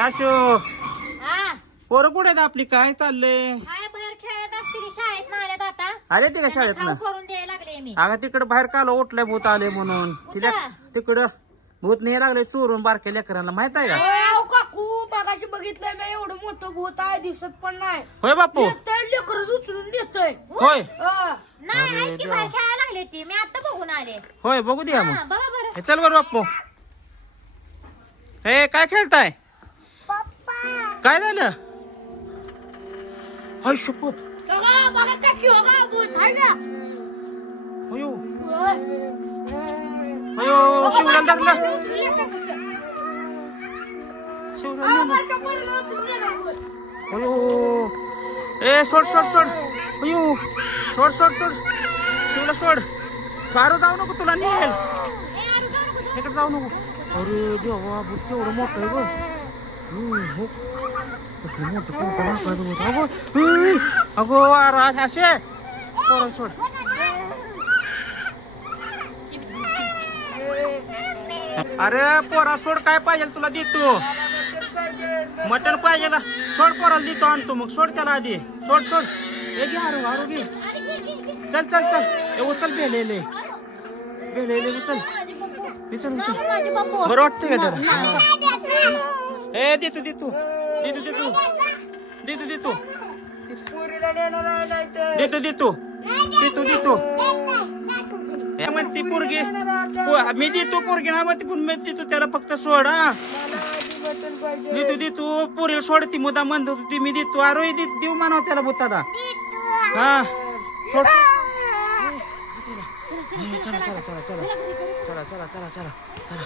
याशो हा पोरं कुठे आहेत आपली काय चाललंय काय बाहेर खेळत असतील शाळेत आल्यात आता अरे ते का शाळेत ना करून द्यायला लागले मी अगं तिकडे बाहेर काल उठलंय भूत आले म्हणून तिला तिकडं भूत नाही लागले चोरून बारक्या लेकरांना माहित आहे का काकू मागाशी बघितलंय मी एवढं मोठं भूत आहे दिसत पण नाही होय बापू लेकर उचलून देतोय होय नाही आहेत की बाहेर खेळायला लागले ती मी आता बघून आले होय बघू द्या हा, मग बघा बरं हे चल बर बाप्पू हे काय खेळताय काय झालं हाय शपथ बघा त्या की बघा भूत आहे का अयो अयो शिवला धरला अयो ए सोड सोड सोड अयो सोड सोड सोड शिवला सोड फारू जाऊ नको तुला नेल इकडे जाऊ नको अरे देवा भूत केवढं मोठं आहे ग कसलं मोठं कोणतं अगो राज असे पोरं सोड अरे पोरा सोड काय पाहिजे तुला देतो मटण पाहिजे ना सोड पोराला देतो आणतो मग सोड त्याला आधी सोड सोड हे घे आरो आरो घे चल चल चल ए उचल बेलेले उचल उचल उचल बरं वाटतंय का त्याला ए देतो देतो देतो देतो देतो देतो देतो देतो देतो देतो म्हणती पोरगी मी देतो पोरगी ना म्हणते पण मी देतो त्याला फक्त सोड हा देतो देतो पोरीला सोडती मुदा म्हणत होती मी देतो अरे देऊ म्हणावं त्याला भूताला हा सोड चला चला चला चला चला चला चला चला चला चला